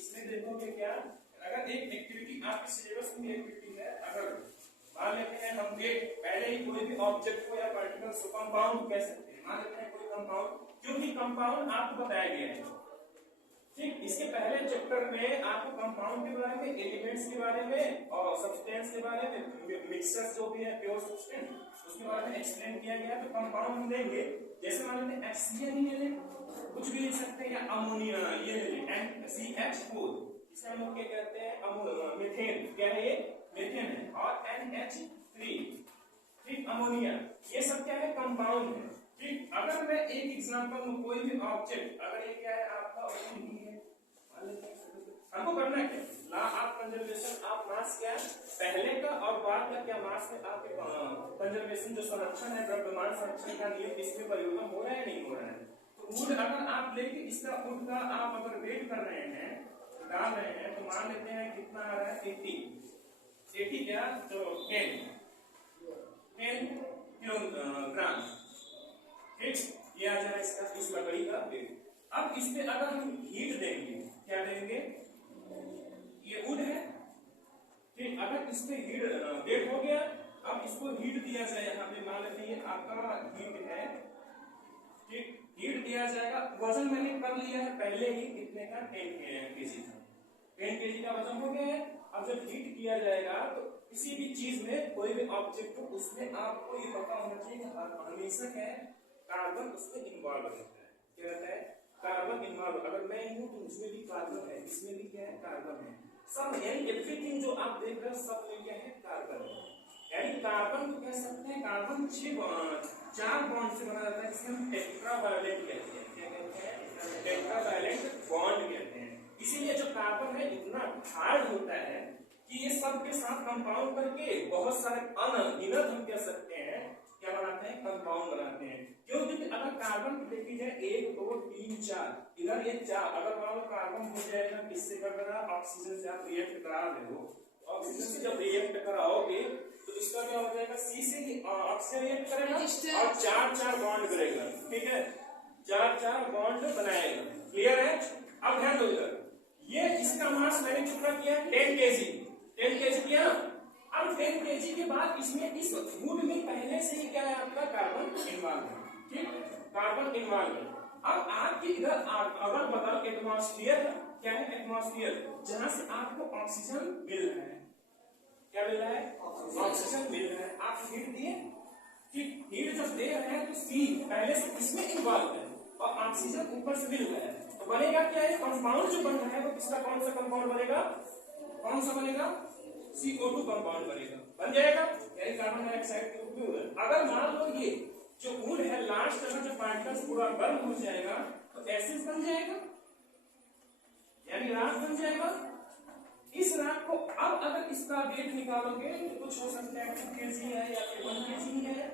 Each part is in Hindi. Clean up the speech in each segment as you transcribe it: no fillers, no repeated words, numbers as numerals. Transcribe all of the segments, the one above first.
इसमें देखोगे क्या, अगर एक एक्टिविटी आपके सिलेबस में एक्टिविटी है, अगर मान लेते हैं हम एक पहले ही कोई भी ऑब्जेक्ट को या पार्टिकल्स को कंपाउंड कह सकते हैं, मान लेते हैं कोई कंपाउंड, क्योंकि कंपाउंड आपको बताया गया है, ठीक। इसके पहले चैप्टर में आपको कंपाउंड के बारे में, एलिमेंट्स के बारे में और सब्सटेंस के बारे में, मिक्सचर जो भी है प्योर सब्सटेंस उसके बारे में एक्सप्लेन किया गया। तो कंपाउंड हम लेंगे, जैसे मान लेते हैं HCl ही ले लें, कुछ भी ले सकते हैं, या अमोनिया ये ले लें NCH4, इसे हम लोग क्या कहते हैं, मीथेन, क्या है ये, मीथेन है, और NH3, ठीक, अमोनिया, ये सब क्या है, कंपाउंड है, ठीक। अगर मैं एक एग्जांपल में कोई भी ऑब्जेक्ट, अगर ये क्या है आपका OH है, मान लेते हैं, हमको करना क्या, ला ऑफ कंजर्वेशन ऑफ मास, क्या पहले का और बाद का क्या मास में आपके कंजर्वेशन जो संरक्षण है, द्रव्यमान संरक्षण का नियम इसमें परिवर्तन हो रहा है नहीं हो रहा है। तो वुड अगर आप लेके इसका वुड का आप अगर वेट कर रहे हैं, डाल रहे हैं, तो मान लेते हैं कितना आ रहा है 80 क्या, तो 10 किलोग्राम, ठीक, ये आ जाएगा इसका, इस लकड़ी का वेट। अब इस पे अगर हम हीट देंगे, क्या देंगे, ये वुड है, ठीक, अगर इस पे हीट वेट हो गया, अब इसको हीट दिया जाए, यहाँ पे मान लेते हैं आपका हीट है, ठीक, हीट दिया जाएगा, वजन मैंने कर लिया है पहले ही, कितने का, 10 kg था, 10 kg का वजन हो गया है। अब जब हीट किया जाएगा तो किसी भी चीज में, कोई भी ऑब्जेक्ट हो, उसमें आपको ये पता होना चाहिए हमेशा क्या है, कार्बन उसमें इन्वॉल्व रहता है, क्या रहता है, कार्बन इन्वॉल्व, अगर मैं हूं तो उसमें भी कार्बन है, इसमें भी क्या है, कार्बन है, सब, यानी एवरीथिंग जो आप देख रहे हो सब में क्या है, कार्बन है। यानी कार्बन को कह सकते हैं, कार्बन 4 बॉन्ड से बना जाता है, जिसे हम टेट्रावैलेंट कहते हैं, क्या कहते हैं, टेट्रावैलेंट बॉन्ड कहते हैं। इसीलिए जो कार्बन है इतना हार्ड होता है कि ये सब के साथ कंपाउंड करके बहुत सारे अनगिनत, हम कह सकते हैं, क्या बनाते हैं, कंपाउंड बनाते हैं। क्यों, क्योंकि अगर कार्बन देखी जाए 1 2 3 4, इधर ये 4, अगर मान लो कार्बन हो जाएगा किससे कर रहा है, ऑक्सीजन से आप रिएक्ट करा रहे हो, ऑक्सीजन से जब रिएक्ट कराओगे तो इसका क्या हो जाएगा, C से ही ऑक्सीजन रिएक्ट करेगा और 4 बॉन्ड करेगा, ठीक है, 4 बॉन्ड बनाएगा, क्लियर है। अब ध्यान दो इधर, ये इसका मास मैंने कितना किया, 10 kg किया ना। अब 10 kg के बाद इसमें, इस वुड में पहले से ही क्या है, आपका कार्बन इन्वॉल्व है, ठीक, कार्बन इन्वॉल्व है। अब आपके इधर अगल बगल एटमॉस्फेयर है, क्या है, एटमॉस्फेयर, जहां से आपको ऑक्सीजन मिल रहा है, क्या मिल रहा है, ऑक्सीजन मिल रहा है, आप हीट दिए, ठीक, हीट जब दे रहे हैं तो सी पहले से इसमें इन्वॉल्व है और ऑक्सीजन ऊपर से मिल रहा है, तो बनेगा क्या है, कंपाउंड जो बन रहा है वो किसका, कौन सा कंपाउंड बनेगा, कौन सा बनेगा, CO2 कंपाउंड बनेगा, बन जाएगा, यानी कार्बन डाइऑक्साइड के रूप में होगा। अगर मान लो ये जो वुड है लास्ट में जो पार्टिकल्स पूरा गर्म हो जाएगा तो एसिड बन जाएगा, यानी राख बन जाएगा। इस राख को अब अगर इसका वेट निकालोगे तो कुछ हो सकता है 2 kg है या फिर 1 kg है,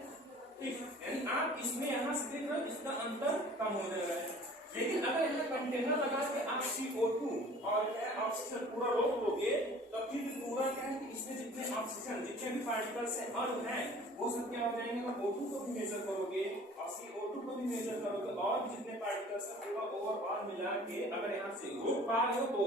ठीक, यानी आप इसमें यहाँ से देख रहे हो इसका अंतर कम हो जा रहा है। लेकिन अगर यहाँ कंटेनर लगा के आप CO2 और ऑक्सीजन पूरा रोक दोगे तो फिर पूरा क्या है कि इसमें जितने ऑक्सीजन, जितने भी पार्टिकल्स हैं अणु हैं, वो सब क्या हो जाएंगे, O2 को भी मेजर करोगे और CO2 को भी मेजर करोगे और जितने पार्टिकल्स हैं पूरा ओवरऑल मिला के अगर यहाँ से रोक पा रहे हो तो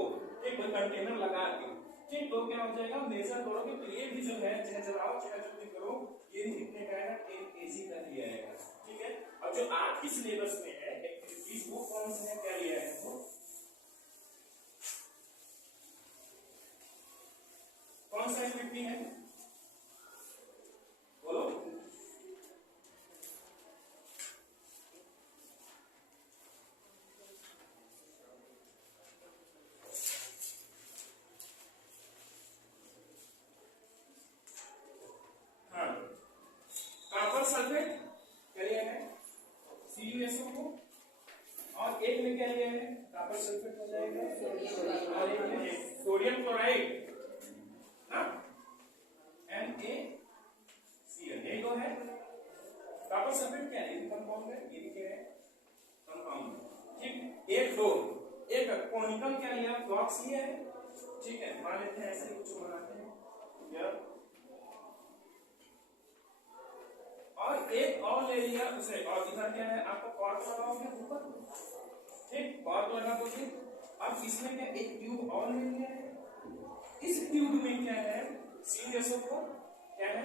एक कंटेनर लगा के, ठीक, तो क्या हो जाएगा, मेजर करोगे तो ये भी जो है, चाहे जलाओ चाहे जो भी करो, ये भी कितने का है, 10 kg का लिया जाएगा, ठीक है। और जो आपकी सिलेबस में है एक्टिविटीज वो कौन से है, क्या लिया है, वो कौन सा एक्टिविटी है, बोलो, हाँ, कॉपर सल्फेट क्या लिया है, CuSO को, और एक में क्या लिया है, कॉपर सल्फेट हो जाएगा, और एक में सोडियम क्लोराइड ना, NaCl, यही तो है। कॉपर सल्फेट क्या है, ये कंपाउंड है, ये क्या है, कंपाउंड, ठीक। एक कोनिकल क्या लिया, बॉक्स लिया है, ठीक है, मान लेते हैं ऐसे कुछ बनाते हैं, और एक और ले लिया उसे, और इधर क्या है आपको कॉर्क लगाओगे ऊपर, ठीक, कॉर्क लगा दोगे अब इसमें क्या एक ट्यूब और ले लिया है, इस ट्यूब में क्या है CuSO4 क्या है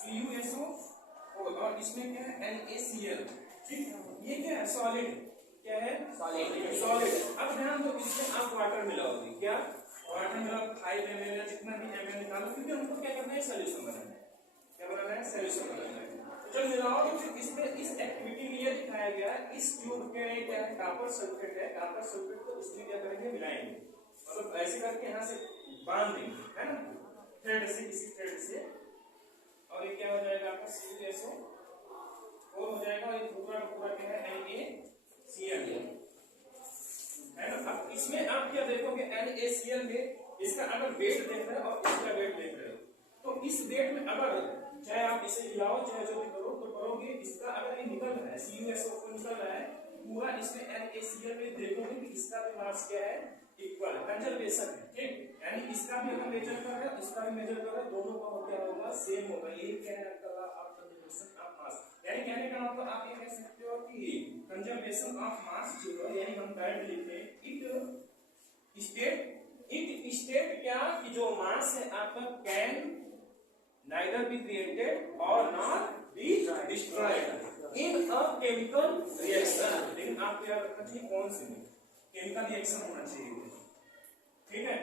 CuSO4 और इसमें क्या है NaCl। ठीक, ये क्या है सॉलिड, क्या है सॉलिड। अब ध्यान दो इसमें आप वाटर मिलाओगे, क्या वाटर मिलाओ 5 ml या जितना भी ml निकालो, क्योंकि हमको क्या करना है सोल्यूशन बनाना है, क्या बनाना है सोल्यूशन बनाना है। तो जब मिलाओगे फिर इसमें इस एक्टिविटी में ये दिखाया गया इस ट्यूब के क्या है कॉपर सल्फेट है, कॉपर सल्फेट को इसमें क्या करेंगे मिलाएंगे, मतलब ऐसे करके यहाँ से बांध देंगे है ना थ्रेड से, किसी थ्रेड से, और ये क्या हो जाएगा आपका CuSO4 हो जाएगा और ये पूरा पूरा क्या है NaCl है ना। अब इसमें आप क्या देखोगे NaCl में इसका अगर वेट देख रहे हो और इसका वेट देख रहे हो, तो इस वेट में अगर चाहे आप इसे हिलाओ चाहे जो भी करो तो करोगे, इसका अगर ये निकल रहा है CuSO4 निकल रहा है पूरा, इसमें NaCl में देखोगे कि इसका भी मास क्या है इक्वल है, कंजर्वेशन है। ठीक, यानी इसका भी अगर मेजर कर रहे हो इसका भी मेजर कर रहे हो, दोनों का क्या होगा सेम होगा। ये क्या है आपका आप कंजर्वेशन ऑफ मास, यानी कहने का मतलब आप ये कह सकते हो कि कंजर्वेशन ऑफ मास जो है, यानी हम डायरेक्ट लिखते हैं इट स्टेट क्या कि जो मास है आपका can neither be created or not be destroyed in a chemical reaction। लेकिन आप याद रखना चाहिए कौन सी केमिकल रिएक्शन होना चाहिए, ठीक है।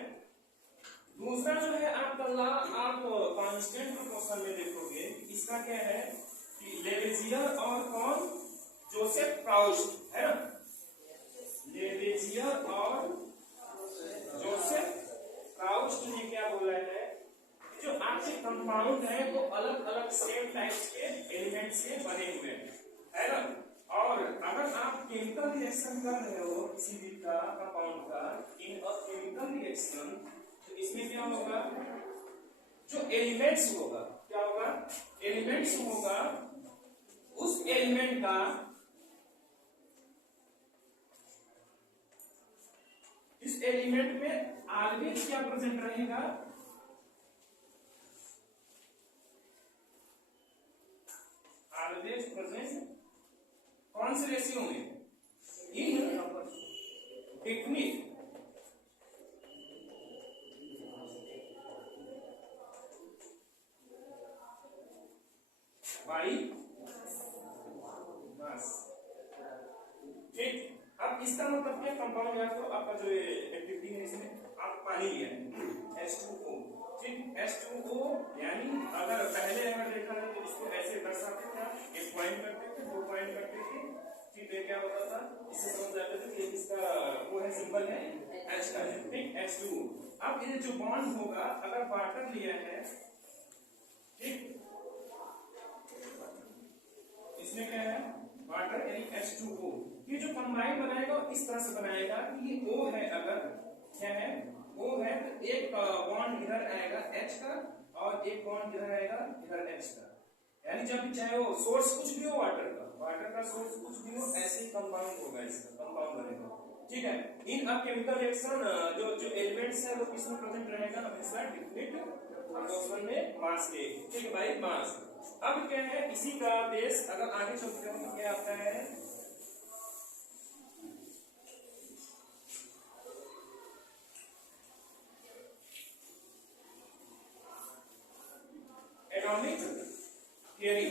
दूसरा जो है आपका लॉ आप कांस्टेंट के क्वेश्चन में देखोगे इसका क्या है कि लेवेजियर और कौन जोसेफ प्राउस्ट है ना, लेवेजियर और जोसेफ प्राउस्ट ने क्या बोला है जो आपके कंपाउंड है वो अलग अलग सेम टाइप्स के एलिमेंट से बने हुए है ना, और अगर आप केमिकल रिएक्शन कर रहे हो किसी भी का कंपाउंड का इन अ केमिकल रिएक्शन, तो इसमें क्या होगा जो एलिमेंट्स होगा, क्या होगा एलिमेंट्स होगा, उस एलिमेंट का इस एलिमेंट में ऑलवेज क्या प्रेजेंट रहेगा, ऑलवेज प्रेजेंट कौन से रेशियो में इन टेक्निक बाई मास। ठीक, अब इसका मतलब क्या कंपाउंड या तो आपका जो एक्टिविटी है इसमें आप पानी लिया है H2O। ठीक, H2O यानी अगर पहले अगर देखा जाए तो इसको ऐसे दर्शाते थे, एक पॉइंट करते थे, दो पॉइंट करते थे, ठीक है क्या होता था इससे समझ जाते थे कि इसका वो है सिंबल है H का है, ठीक H2O। अब ये जो बॉन्ड होगा अगर वाटर लिया है, ठीक इसमें क्या है वाटर यानी H2O, ये जो कंबाइन बनाएगा इस तरह से बनाएगा कि ये O है, अगर क्या है O है तो एक बॉन्ड इधर आएगा H का और एक बॉन्ड इधर आएगा इधर H का, यानी जब चाहे वो सोर्स कुछ भी हो वाटर का सोर्स कुछ भी हो ऐसे ही कंपाउंड होगा, इसका कंपाउंड बनेगा। ठीक है, इन अब केमिकल रिएक्शन जो जो एलिमेंट्स है वो किसमें प्रेजेंट रहेगा हमेशा डिफिनिट प्रोपोर्शन में मास के, ठीक है भाई मास। अब क्या है इसी का बेस अगर आगे चलते हैं तो क्या आता है एटॉमिक थियरी।